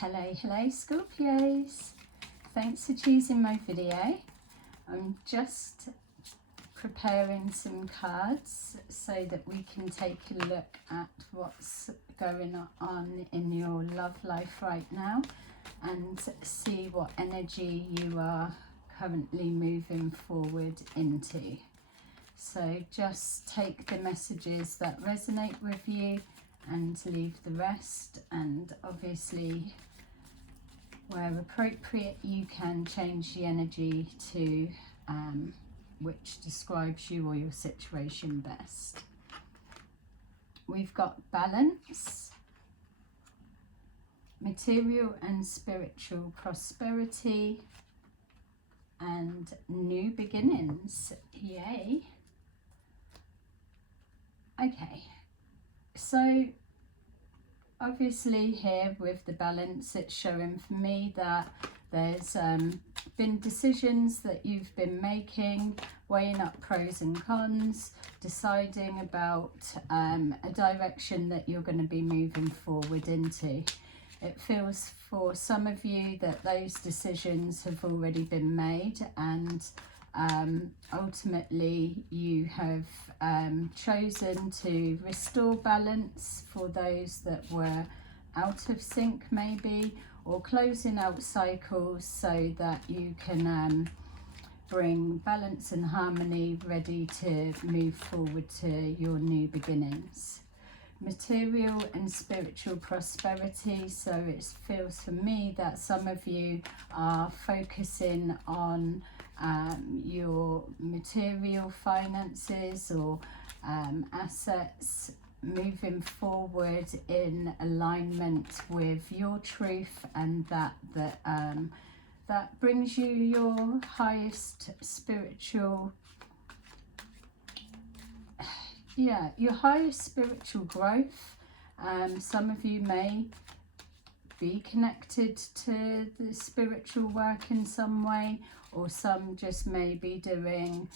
Hello Scorpios, thanks for choosing my video. I'm just preparing some cards so that we can take a look at what's going on in your love life right now and see what energy you are currently moving forward into. So just take the messages that resonate with you and leave the rest, and obviously where appropriate you can change the energy to which describes you or your situation best. We've got balance, material and spiritual prosperity, and new beginnings. Yay. Okay, so obviously here with the balance, it's showing for me that there's been decisions that you've been making, weighing up pros and cons, deciding about a direction that you're going to be moving forward into. It feels for some of you that those decisions have already been made, and ultimately you have chosen to restore balance for those that were out of sync maybe, or closing out cycles so that you can bring balance and harmony, ready to move forward to your new beginnings. Material and spiritual prosperity, so it feels for me that some of you are focusing on your material finances or assets, moving forward in alignment with your truth, and that brings you your highest spiritual your highest spiritual growth. Some of you may be connected to the spiritual work in some way, or some just may be doing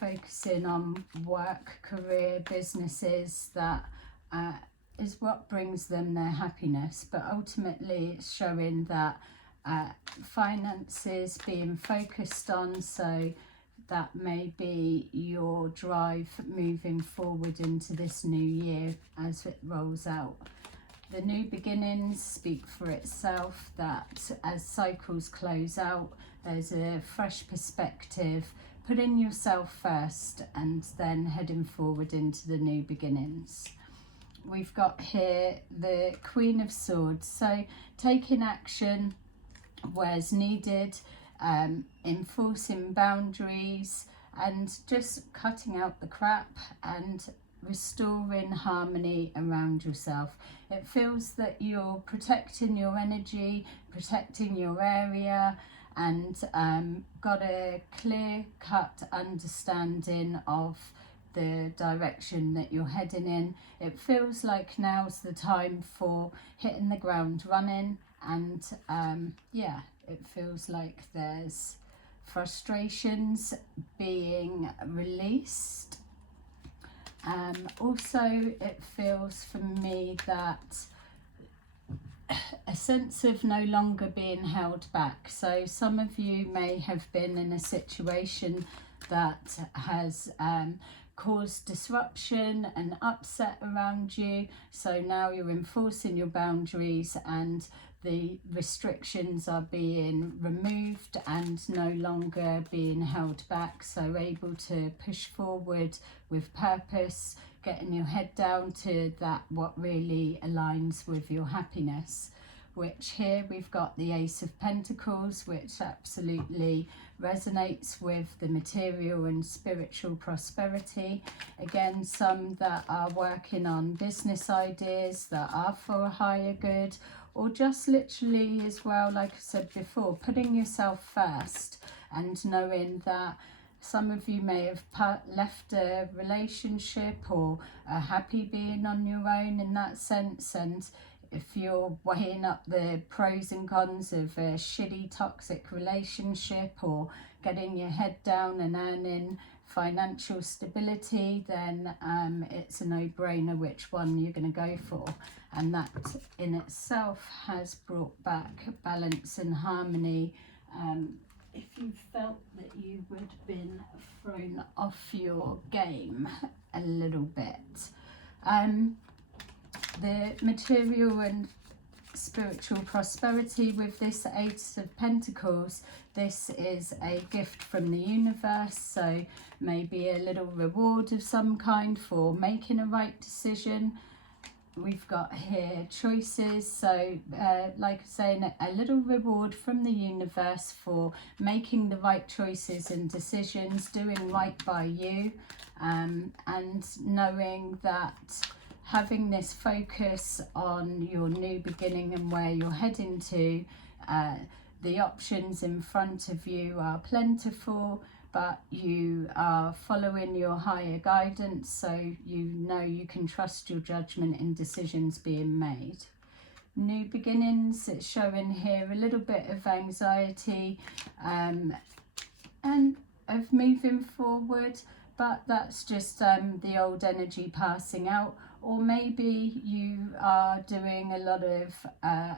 focusing on work, career, businesses that is what brings them their happiness. But ultimately it's showing that finances being focused on, so that may be your drive moving forward into this new year as it rolls out. The new beginnings speak for itself, that as cycles close out, there's a fresh perspective, putting yourself first and then heading forward into the new beginnings. We've got here the Queen of Swords, so taking action where's needed, enforcing boundaries and just cutting out the crap and restoring harmony around yourself. It feels that you're protecting your energy, protecting your area, and got a clear-cut understanding of the direction that you're heading in. It feels like now's the time for hitting the ground running, and yeah, it feels like there's frustrations being released. Also, it feels for me that a sense of no longer being held back. So some of you may have been in a situation that has caused disruption and upset around you. So now you're enforcing your boundaries and the restrictions are being removed and no longer being held back. So able to push forward with purpose, getting your head down to that what really aligns with your happiness. Which here we've got the Ace of Pentacles, which absolutely resonates with the material and spiritual prosperity. Again, some that are working on business ideas that are for a higher good, or just literally as well, like I said before, putting yourself first and knowing that some of you may have left a relationship or are happy being on your own in that sense. And if you're weighing up the pros and cons of a shitty toxic relationship, or getting your head down and earning financial stability, then it's a no-brainer which one you're going to go for. And that in itself has brought back balance and harmony. If you felt that you would have been thrown off your game a little bit. The material and spiritual prosperity with this Ace of Pentacles, this is a gift from the universe, so maybe a little reward of some kind for making a right decision. We've got here choices, so like I say, a little reward from the universe for making the right choices and decisions, doing right by you, and knowing that having this focus on your new beginning and where you're heading to, the options in front of you are plentiful, but you are following your higher guidance, so you know you can trust your judgment in decisions being made. New beginnings, it's showing here a little bit of anxiety and of moving forward, but that's just the old energy passing out. Or maybe you are doing a lot of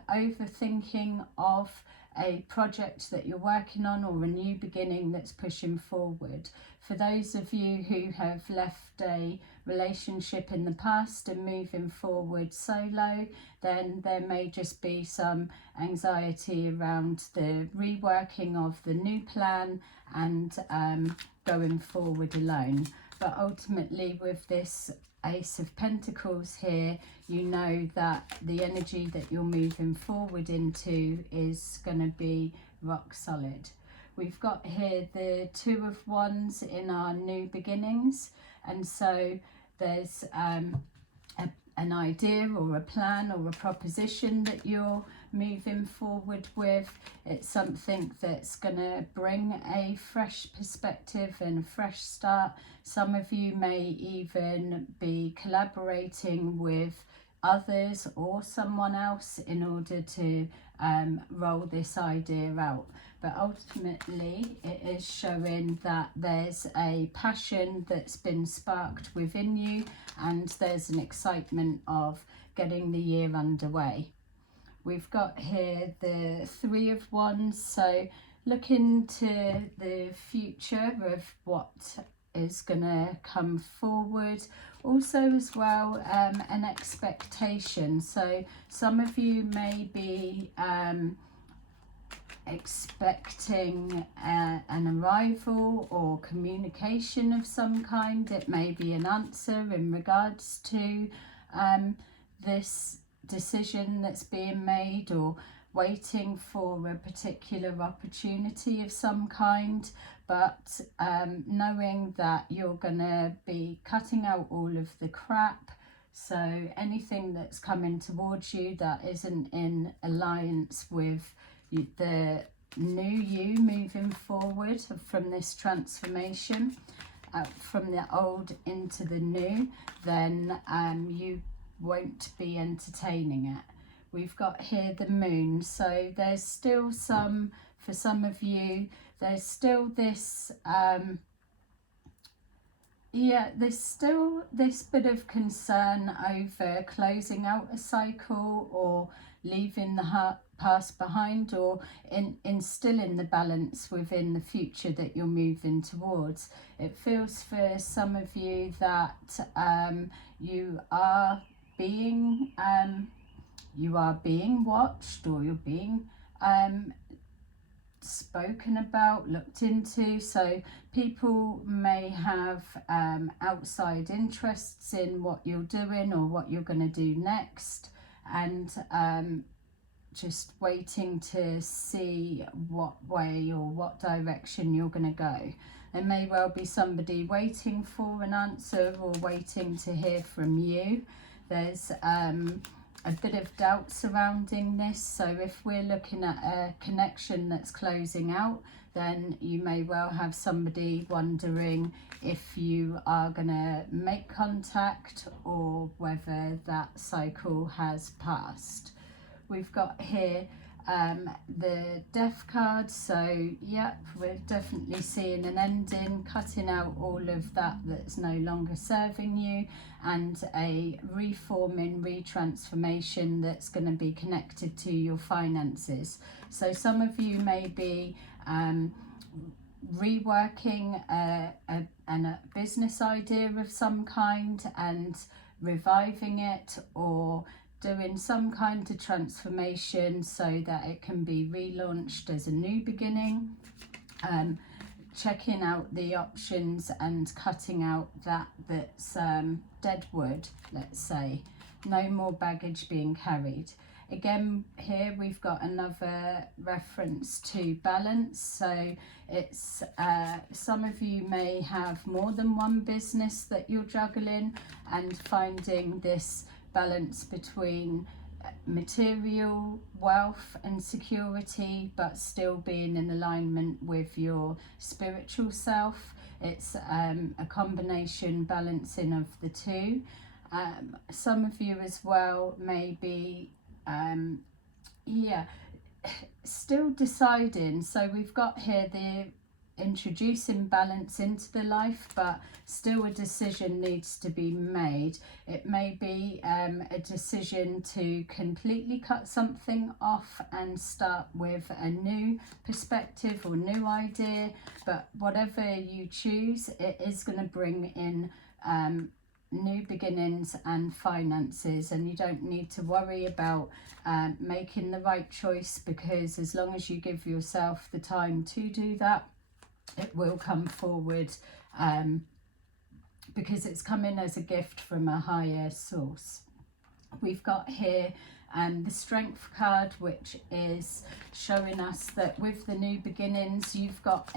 overthinking of a project that you're working on, or a new beginning that's pushing forward. For those of you who have left a relationship in the past and moving forward solo, then there may just be some anxiety around the reworking of the new plan and going forward alone. But ultimately, with this Ace of Pentacles here, you know that the energy that you're moving forward into is going to be rock solid. We've got here the Two of Wands in our new beginnings, and so there's an idea or a plan or a proposition that you're moving forward with. It's something that's going to bring a fresh perspective and a fresh start. Some of you may even be collaborating with others or someone else in order to roll this idea out. But ultimately it is showing that there's a passion that's been sparked within you, and there's an excitement of getting the year underway. We've got here the Three of Wands, so looking to the future of what is going to come forward. Also as well, an expectation. So some of you may be expecting an arrival or communication of some kind. It may be an answer in regards to this decision that's being made, or waiting for a particular opportunity of some kind, but knowing that you're going to be cutting out all of the crap. So anything that's coming towards you that isn't in alliance with the new you moving forward from this transformation, from the old into the new, then you won't be entertaining it. We've got here the Moon, so there's still some, for some of you, there's still this there's still this bit of concern over closing out a cycle, or leaving the past behind, or instilling the balance within the future that you're moving towards. It feels for some of you that you are being watched, or you're being spoken about, looked into. So people may have outside interests in what you're doing or what you're going to do next, and just waiting to see what way or what direction you're going to go. There may well be somebody waiting for an answer or waiting to hear from you. There's a bit of doubt surrounding this, so if we're looking at a connection that's closing out, then you may well have somebody wondering if you are going to make contact or whether that cycle has passed. We've got here the Death card. So yep, we're definitely seeing an ending, cutting out all of that that's no longer serving you, and a reforming, retransformation that's going to be connected to your finances. So some of you may be reworking a business idea of some kind and reviving it, or doing some kind of transformation so that it can be relaunched as a new beginning. Checking out the options and cutting out that's dead wood, let's say. No more baggage being carried. Again, here we've got another reference to balance. So it's some of you may have more than one business that you're juggling, and finding this balance between material wealth and security, but still being in alignment with your spiritual self. It's a combination balancing of the two. Some of you as well may be still deciding. So we've got here the introducing balance into the life, but still a decision needs to be made. It may be a decision to completely cut something off and start with a new perspective or new idea, but whatever you choose, it is going to bring in new beginnings and finances, and you don't need to worry about making the right choice, because as long as you give yourself the time to do that, it will come forward, because it's coming as a gift from a higher source. We've got here the Strength card, which is showing us that with the new beginnings, you've got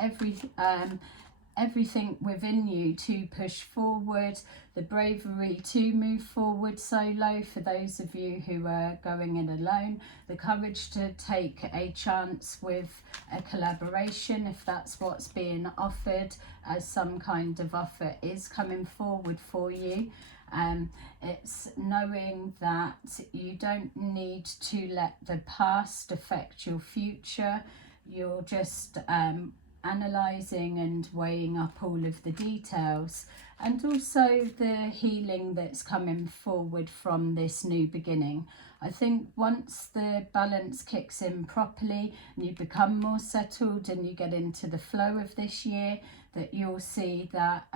everything within you to push forward, the bravery to move forward solo for those of you who are going in alone, the courage to take a chance with a collaboration if that's what's being offered, as some kind of offer is coming forward for you. It's knowing that you don't need to let the past affect your future. You're just analysing and weighing up all of the details, and also the healing that's coming forward from this new beginning. I think once the balance kicks in properly and you become more settled and you get into the flow of this year, that you'll see that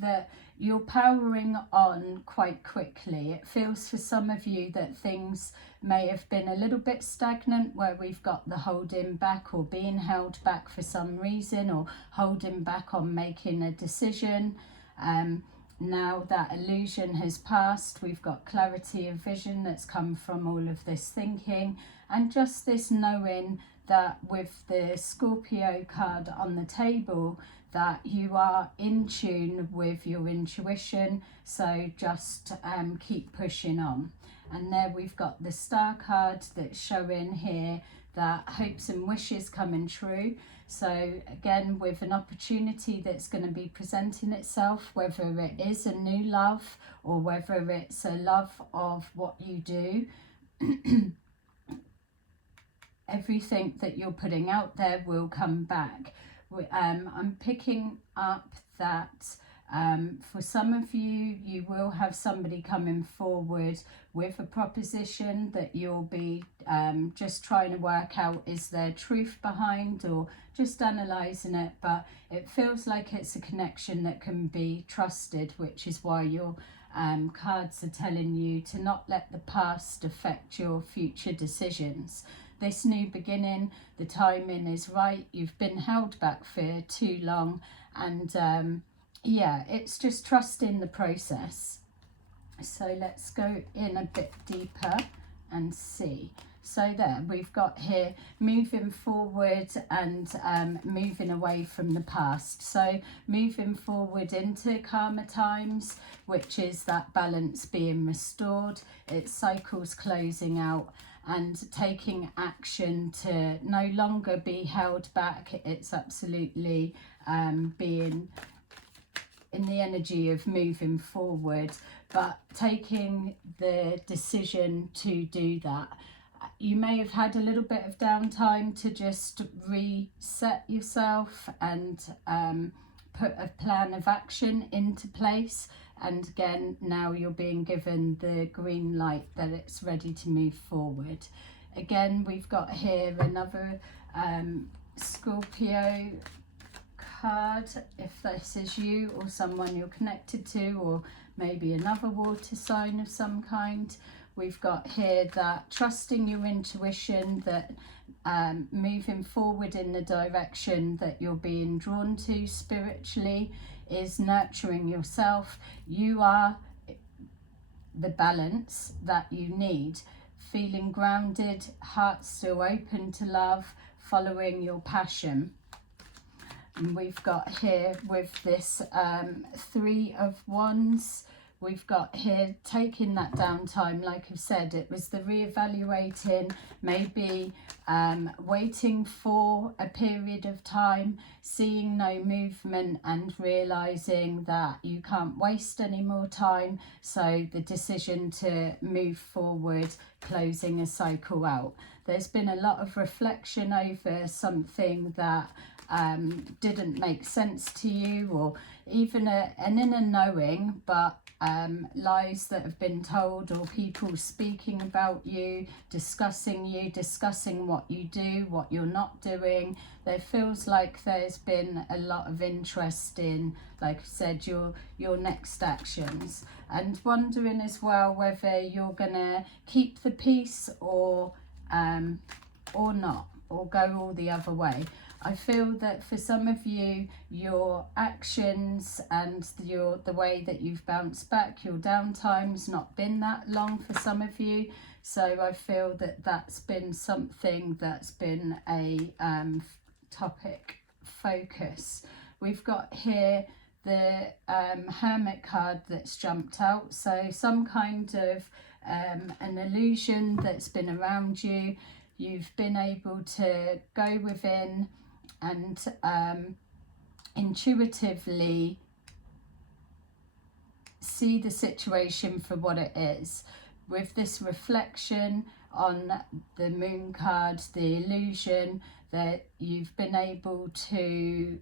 that you're powering on quite quickly. It feels for some of you that things may have been a little bit stagnant, where we've got the holding back or being held back for some reason, or holding back on making a decision. Now that illusion has passed, we've got clarity of vision that's come from all of this thinking, and just this knowing that with the Scorpio card on the table, that you are in tune with your intuition. So just keep pushing on. And there we've got the Star card that's showing here that hopes and wishes coming true. So again, with an opportunity that's going to be presenting itself, whether it is a new love or whether it's a love of what you do, everything that you're putting out there will come back. I'm picking up that for some of you, you will have somebody coming forward with a proposition that you'll be just trying to work out, is there truth behind, or just analysing it, but it feels like it's a connection that can be trusted, which is why your cards are telling you to not let the past affect your future decisions. This new beginning, the timing is right. You've been held back for too long, and it's just trusting the process. So let's go in a bit deeper and see. So there we've got here moving forward and moving away from the past. So moving forward into calmer times, which is that balance being restored. It's cycles closing out and taking action to no longer be held back. It's absolutely being in the energy of moving forward, but taking the decision to do that. You may have had a little bit of downtime to just reset yourself and put a plan of action into place. And again, now you're being given the green light that it's ready to move forward. Again, we've got here another Scorpio card, if this is you or someone you're connected to, or maybe another water sign of some kind. We've got here that trusting your intuition, that moving forward in the direction that you're being drawn to spiritually is nurturing yourself. You are the balance that you need. Feeling grounded, heart still open to love, following your passion. And we've got here with this Three of Wands, we've got here taking that downtime. Like I've said, it was the reevaluating, maybe waiting for a period of time, seeing no movement and realizing that you can't waste any more time. So the decision to move forward, closing a cycle out. There's been a lot of reflection over something that didn't make sense to you, or even an inner knowing, but lies that have been told, or people speaking about you, discussing what you do, what you're not doing. There feels like there's been a lot of interest in, like I said, your next actions, and wondering as well whether you're gonna keep the peace or not, or go all the other way. I feel that for some of you, your actions and the way that you've bounced back, your downtime's not been that long for some of you. So I feel that that's been something that's been a topic focus. We've got here the Hermit card that's jumped out. So some kind of an illusion that's been around you. You've been able to go within and intuitively see the situation for what it is. With this reflection on the Moon card, the illusion, that you've been able to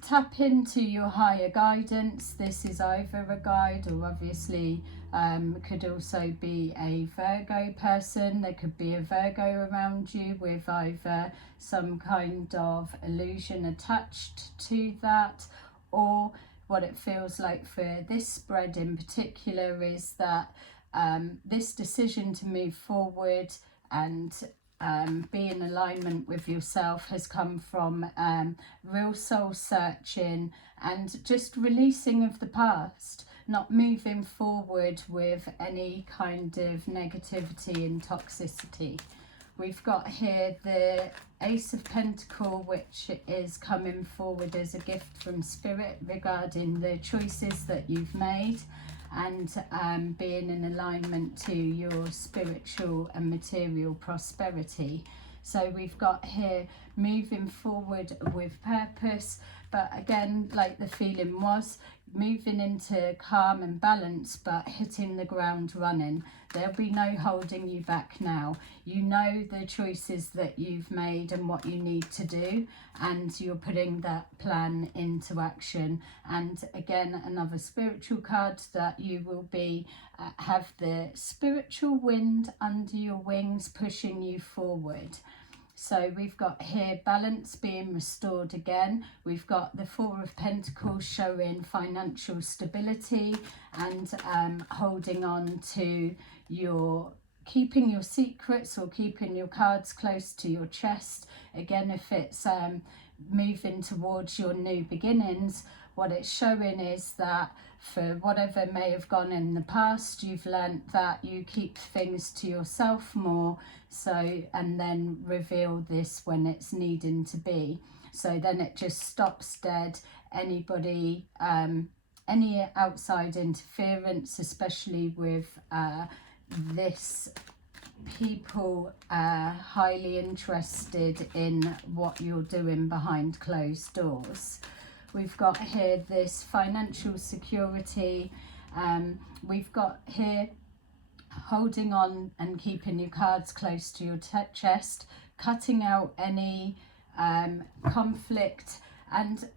tap into your higher guidance. This is either a guide, or obviously could also be a Virgo person. There could be a Virgo around you with either some kind of illusion attached to that, or what it feels like for this spread in particular is that this decision to move forward and be in alignment with yourself has come from real soul searching and just releasing of the past, not moving forward with any kind of negativity and toxicity. We've got here the Ace of Pentacles, which is coming forward as a gift from Spirit regarding the choices that you've made and being in alignment to your spiritual and material prosperity. So we've got here moving forward with purpose, but again, like the feeling was, moving into calm and balance, but hitting the ground running. There'll be no holding you back now. You know the choices that you've made and what you need to do, and you're putting that plan into action. And again, another spiritual card, that you will be have the spiritual wind under your wings pushing you forward. So we've got here balance being restored again. We've got the Four of Pentacles showing financial stability and holding on to your, keeping your secrets or keeping your cards close to your chest. Again, if it's moving towards your new beginnings, what it's showing is that for whatever may have gone in the past, you've learnt that you keep things to yourself more, so, and then reveal this when it's needing to be. So then it just stops dead. Anybody, any outside interference, especially with this people highly interested in what you're doing behind closed doors. We've got here this financial security. We've got here holding on and keeping your cards close to your chest, cutting out any conflict and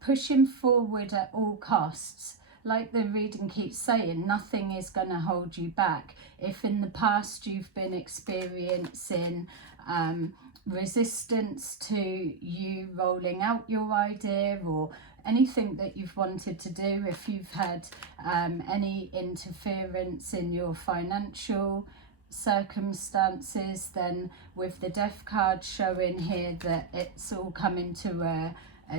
pushing forward at all costs. Like the reading keeps saying, nothing is going to hold you back. If in the past you've been experiencing resistance to you rolling out your idea or anything that you've wanted to do, if you've had any interference in your financial circumstances, then with the Death card showing here that it's all coming to a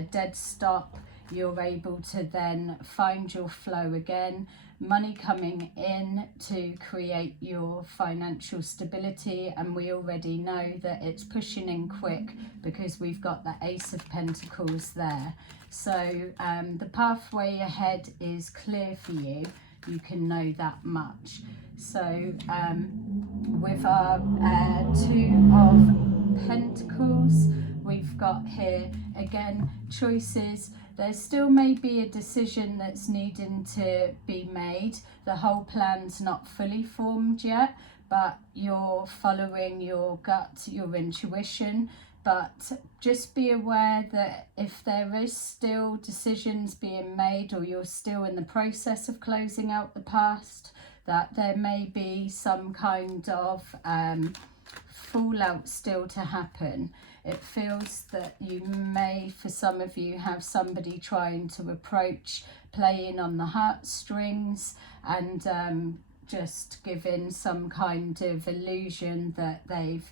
dead stop, you're able to then find your flow again, money coming in to create your financial stability. And we already know that it's pushing in quick because we've got the Ace of Pentacles there. So the pathway ahead is clear for you. You can know that much. So with our Two of Pentacles, we've got here again choices. There still may be a decision that's needing to be made. The whole plan's not fully formed yet, but you're following your gut, your intuition. But just be aware that if there is still decisions being made, or you're still in the process of closing out the past, that there may be some kind of fallout still to happen. It feels that you may, for some of you, have somebody trying to approach, playing on the heartstrings and just giving some kind of illusion that they've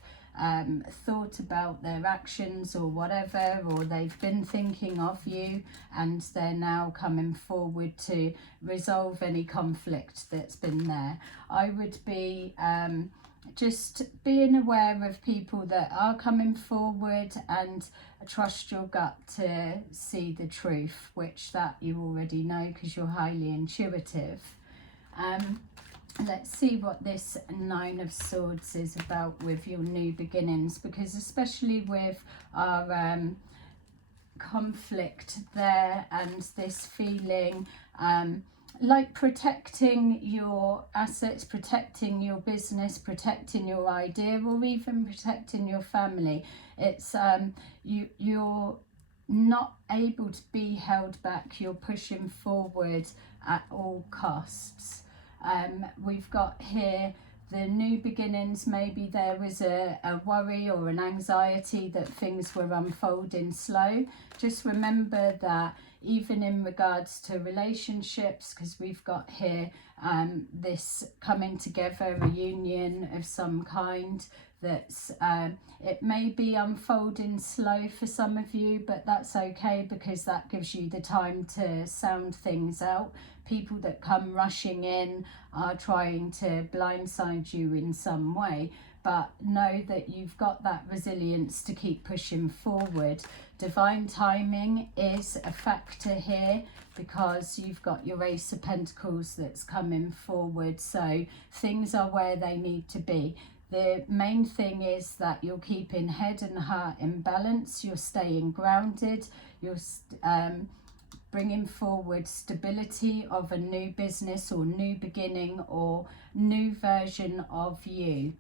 thought about their actions or whatever, or they've been thinking of you and they're now coming forward to resolve any conflict that's been there. I would be just being aware of people that are coming forward, and trust your gut to see the truth, which that you already know because you're highly intuitive. Let's see what this Nine of Swords is about with your new beginnings, because especially with our conflict there and this feeling like protecting your assets, protecting your business, protecting your idea, or even protecting your family. It's you're not able to be held back. You're pushing forward at all costs. We've got here the new beginnings. Maybe there was a worry or an anxiety that things were unfolding slow. Just remember that even in regards to relationships, because we've got here this coming together, a union of some kind, that's it may be unfolding slow for some of you, but that's okay, because that gives you the time to sound things out. People that come rushing in are trying to blindside you in some way, but know that you've got that resilience to keep pushing forward. Divine timing is a factor here, because you've got your Ace of Pentacles that's coming forward, so things are where they need to be. The main thing is that you're keeping head and heart in balance, you're staying grounded, you're bringing forward stability of a new business or new beginning or new version of you.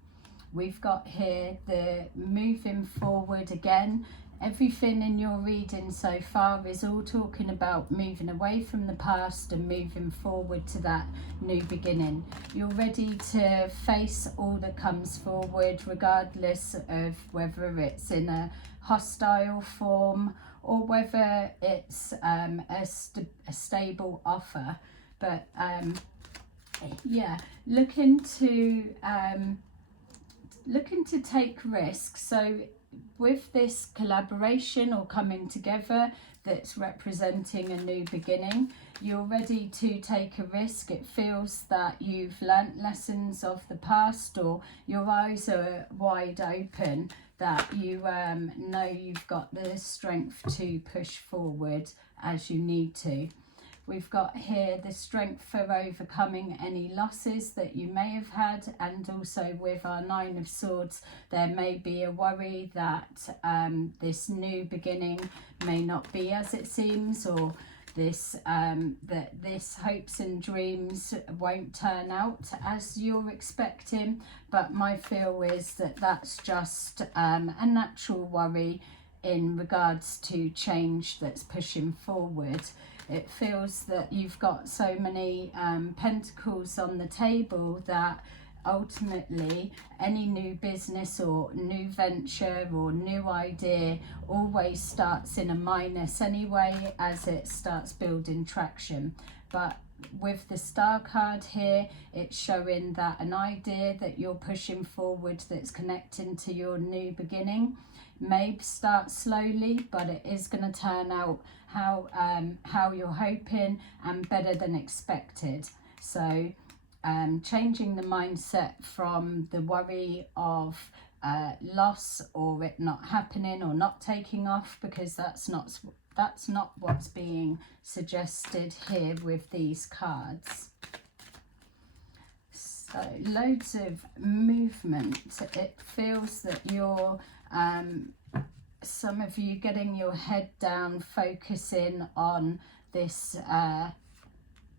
We've got here the moving forward again. Everything in your reading so far is all talking about moving away from the past and moving forward to that new beginning. You're ready to face all that comes forward, regardless of whether it's in a hostile form or whether it's a stable offer. But yeah, looking to take risks. So with this collaboration or coming together that's representing a new beginning, you're ready to take a risk. It feels that you've learnt lessons of the past, or your eyes are wide open, that you know you've got the strength to push forward as you need to. We've got here the strength for overcoming any losses that you may have had, and also with our Nine of Swords, there may be a worry that this new beginning may not be as it seems, or that this hopes and dreams won't turn out as you're expecting. But my feel is that that's just a natural worry in regards to change that's pushing forward. It feels that you've got so many pentacles on the table that ultimately any new business or new venture or new idea always starts in a minus anyway as it starts building traction. But with the star card here, it's showing that an idea that you're pushing forward that's connecting to your new beginning may start slowly, but it is going to turn out how you're hoping and better than expected. So changing the mindset from the worry of loss or it not happening or not taking off, because that's not what's being suggested here with these cards. So loads of movement. It feels that you're some of you getting your head down, focusing on this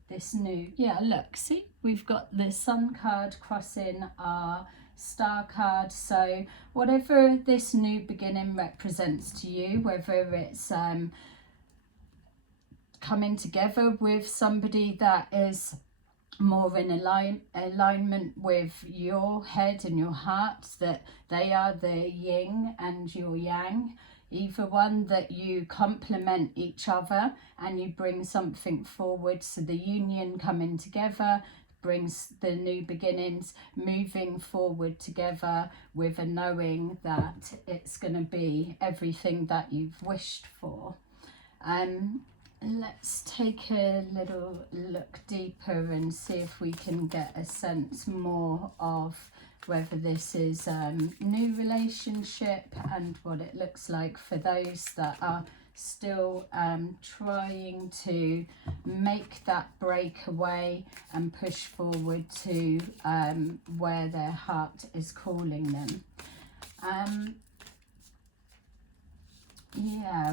this new, look, see, we've got the Sun card crossing our Star card. So whatever this new beginning represents to you, whether it's coming together with somebody that is more in alignment with your head and your heart, that they are the yin and your yang, either one, that you complement each other and you bring something forward. So the union coming together brings the new beginnings, moving forward together with a knowing that it's going to be everything that you've wished for. Let's take a little look deeper and see if we can get a sense more of whether this is a new relationship and what it looks like for those that are still trying to make that breakaway and push forward to where their heart is calling them.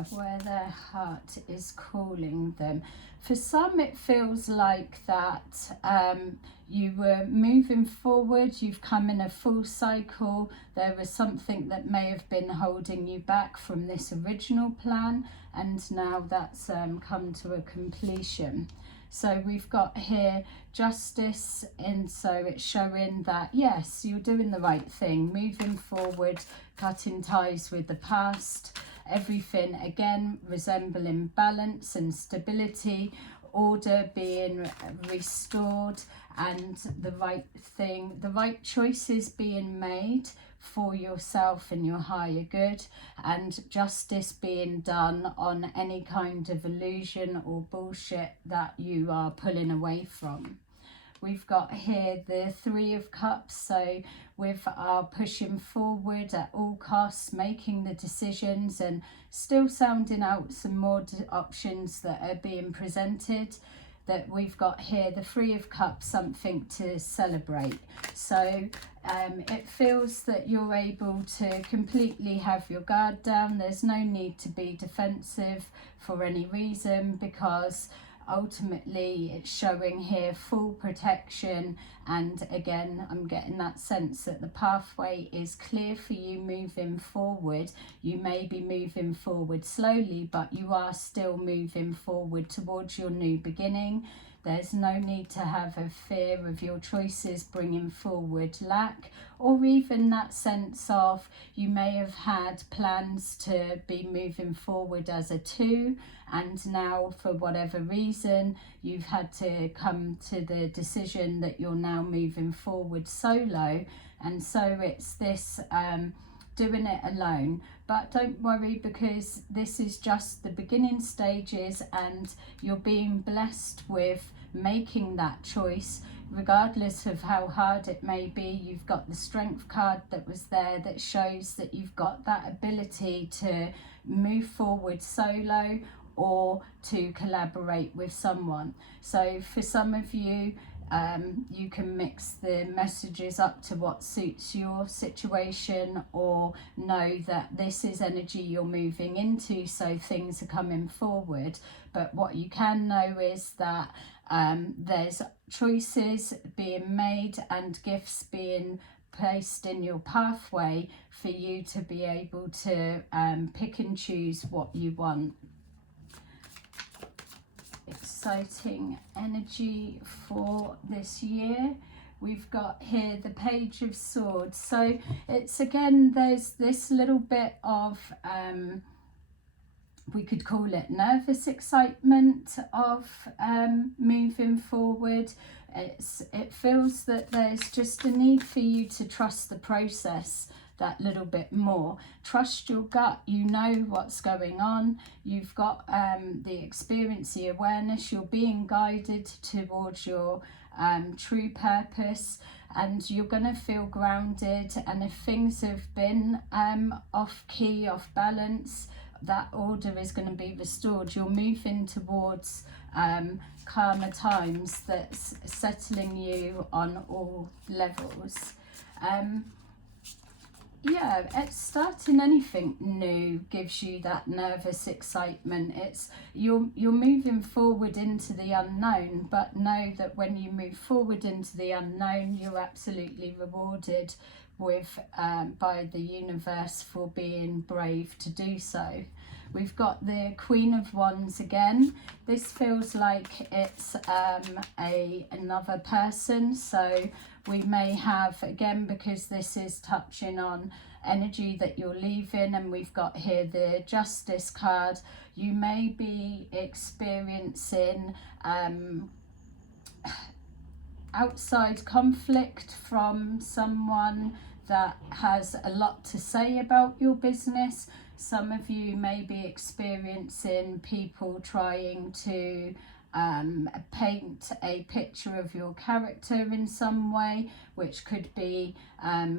Where their heart is calling them. For some, it feels like that you were moving forward, you've come in a full cycle. There was something that may have been holding you back from this original plan, and now that's come to a completion. So we've got here justice, and so it's showing that yes, you're doing the right thing, moving forward, cutting ties with the past. Everything again resembling balance and stability, order being restored, and the right thing, the right choices being made for yourself and your higher good, and justice being done on any kind of illusion or bullshit that you are pulling away from. We've got here the Three of Cups, so with our pushing forward at all costs, making the decisions and still sounding out some more options that are being presented, that we've got here the Three of Cups, something to celebrate. So it feels that you're able to completely have your guard down. There's no need to be defensive for any reason, because ultimately it's showing here full protection. And again, I'm getting that sense that the pathway is clear for you moving forward. You may be moving forward slowly, but you are still moving forward towards your new beginning. There's no need to have a fear of your choices bringing forward lack, or even that sense of you may have had plans to be moving forward as a two, and now for whatever reason you've had to come to the decision that you're now moving forward solo. And so it's this doing it alone. But don't worry, because this is just the beginning stages and you're being blessed with making that choice regardless of how hard it may be. You've got the Strength card that was there that shows that you've got that ability to move forward solo or to collaborate with someone. So for some of you, you can mix the messages up to what suits your situation, or know that this is energy you're moving into, so things are coming forward. But what you can know is that there's choices being made and gifts being placed in your pathway for you to be able to pick and choose what you want. Exciting energy for this year. We've got here the Page of Swords. So it's, again, there's this little bit of we could call it nervous excitement of moving forward. It feels that there's just a need for you to trust the process that little bit more. Trust your gut. You know what's going on. You've got the experience, the awareness. You're being guided towards your true purpose, and you're going to feel grounded. And if things have been off key, off balance, that order is going to be restored. You're moving towards calmer times that's settling you on all levels. Yeah, it's starting anything new gives you that nervous excitement. It's you're moving forward into the unknown, but know that when you move forward into the unknown, you're absolutely rewarded with by the universe for being brave to do so. We've got the Queen of Wands again. This feels like it's another person, so we may have, again, because this is touching on energy that you're leaving, and we've got here the Justice card. You may be experiencing outside conflict from someone that has a lot to say about your business. Some of you may be experiencing people trying to paint a picture of your character in some way, which could be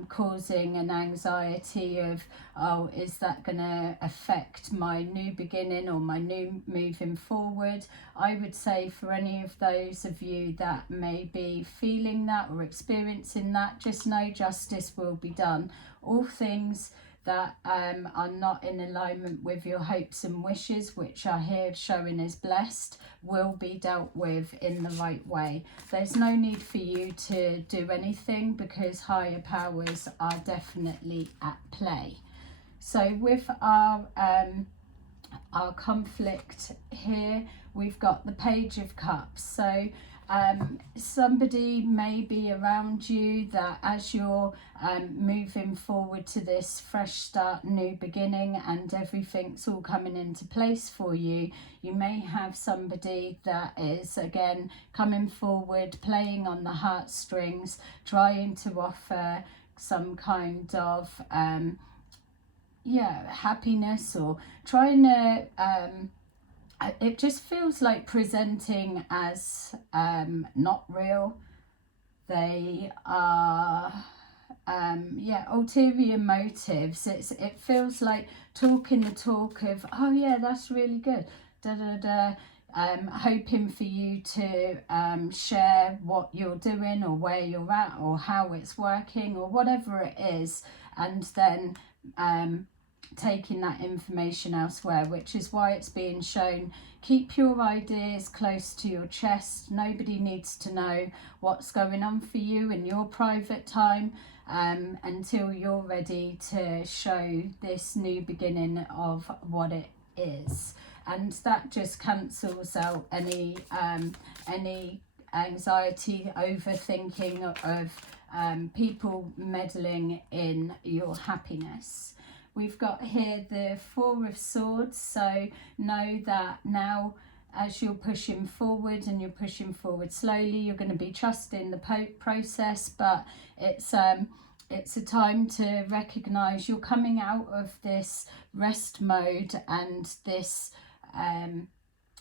causing an anxiety of, oh, is that going to affect my new beginning or my new moving forward? I would say for any of those of you that may be feeling that or experiencing that, just know justice will be done. All things that are not in alignment with your hopes and wishes, which are here showing as blessed, will be dealt with in the right way. There's no need for you to do anything, because higher powers are definitely at play. So with our conflict here, we've got the Page of Cups. So somebody may be around you that as you're moving forward to this fresh start, new beginning, and everything's all coming into place for you, you may have somebody that is, again, coming forward, playing on the heartstrings, trying to offer some kind of happiness, or trying to it just feels like presenting as not real. They are ulterior motives. It feels like talking the talk of, oh yeah, that's really good, da da da, hoping for you to share what you're doing or where you're at or how it's working or whatever it is, and then taking that information elsewhere, which is why it's being shown. Keep your ideas close to your chest. Nobody needs to know what's going on for you in your private time until you're ready to show this new beginning of what it is. And that just cancels out any anxiety, overthinking of people meddling in your happiness. We've got here the Four of Swords, so know that now as you're pushing forward, and you're pushing forward slowly, you're going to be trusting the process, but it's a time to recognise you're coming out of this rest mode and this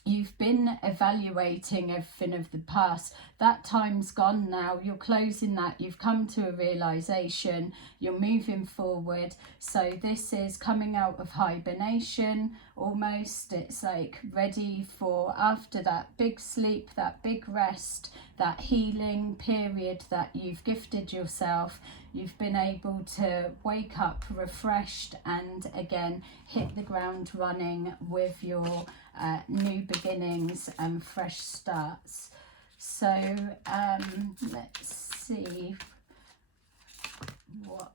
you've been evaluating everything of the past. That time's gone now. You're closing that. You've come to a realization. You're moving forward. So this is coming out of hibernation almost. It's like ready for, after that big sleep, that big rest, that healing period that you've gifted yourself, you've been able to wake up refreshed and again hit the ground running with your new beginnings and fresh starts. So let's see what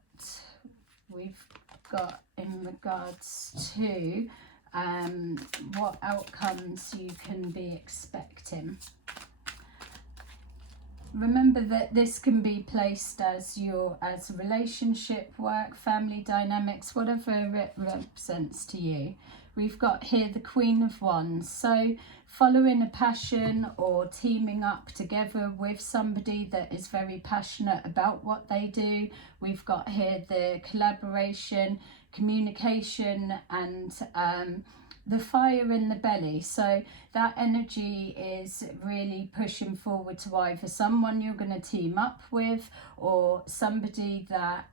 we've got in regards to what outcomes you can be expecting. Remember that this can be placed as relationship, work, family dynamics, whatever it represents to you. We've got here the Queen of Wands. So following a passion or teaming up together with somebody that is very passionate about what they do. We've got here the collaboration, communication, and the fire in the belly. So that energy is really pushing forward to either someone you're going to team up with or somebody that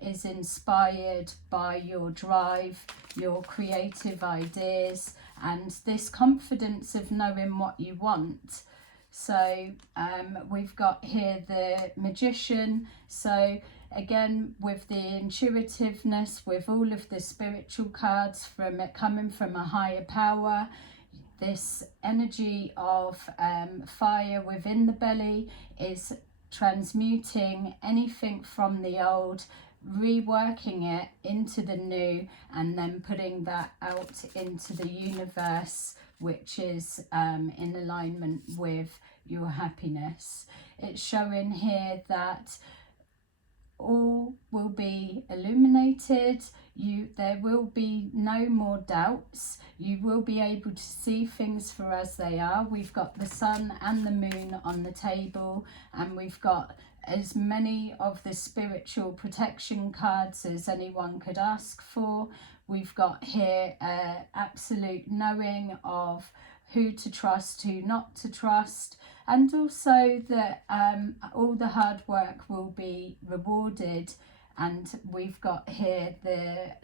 is inspired by your drive, your creative ideas, and this confidence of knowing what you want. So we've got here the Magician. So again, with the intuitiveness, with all of the spiritual cards from it coming from a higher power, this energy of fire within the belly is transmuting anything from the old, reworking it into the new, and then putting that out into the universe, which is in alignment with your happiness. It's showing here that all will be illuminated. There will be no more doubts. You will be able to see things for as they are. We've got the sun and the moon on the table, and we've got as many of the spiritual protection cards as anyone could ask for. We've got here absolute knowing of who to trust, who not to trust, and also that all the hard work will be rewarded. And we've got here the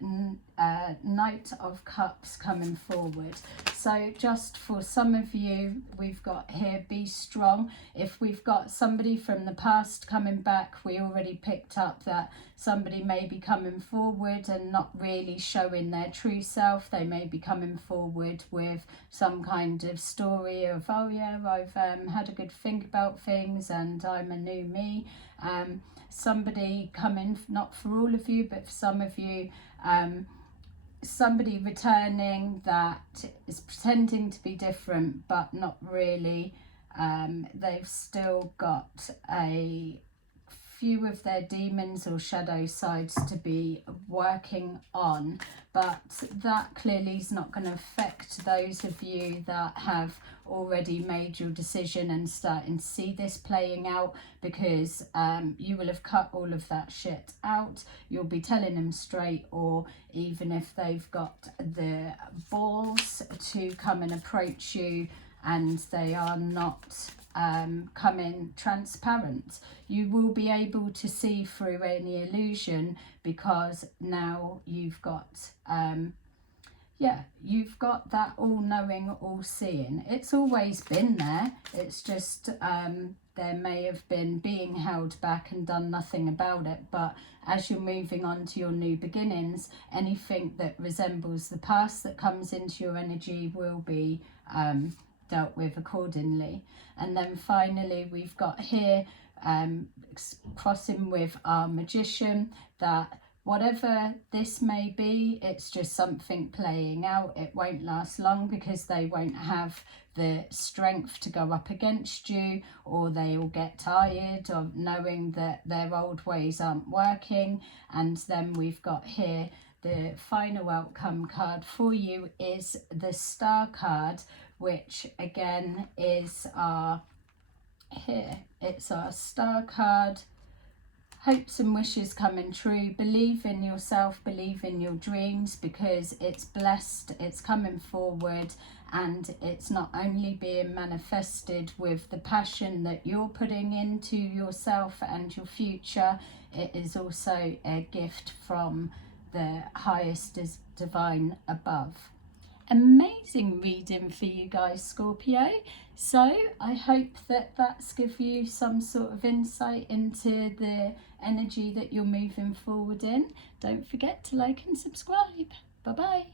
Knight of Cups coming forward. So just for some of you, we've got here, be strong. If we've got somebody from the past coming back, we already picked up that somebody may be coming forward and not really showing their true self. They may be coming forward with some kind of story of, oh yeah, I've had a good think about things and I'm a new me. Somebody coming, not for all of you, but for some of you, somebody returning that is pretending to be different but not really. They've still got a few of their demons or shadow sides to be working on, but that clearly is not going to affect those of you that have already made your decision and starting to see this playing out, because you will have cut all of that shit out. You'll be telling them straight, or even if they've got the balls to come and approach you and they are not coming transparent, you will be able to see through any illusion, because now you've got you've got that all-knowing, all-seeing. It's always been there. It's just there may have been being held back and done nothing about it. But as you're moving on to your new beginnings, anything that resembles the past that comes into your energy will be dealt with accordingly. And then finally, we've got here crossing with our Magician, that whatever this may be, it's just something playing out. It won't last long, because they won't have the strength to go up against you, or they will get tired of knowing that their old ways aren't working. And then we've got here the final outcome card for you is the Star card, which again is our it's our Star card. Hopes and wishes coming true. Believe in yourself, believe in your dreams, because it's blessed, it's coming forward, and it's not only being manifested with the passion that you're putting into yourself and your future, it is also a gift from the highest divine above. amazing reading for you guys, Scorpio. So I hope that that's give you some sort of insight into the energy that you're moving forward in. Don't forget to like and subscribe. Bye bye.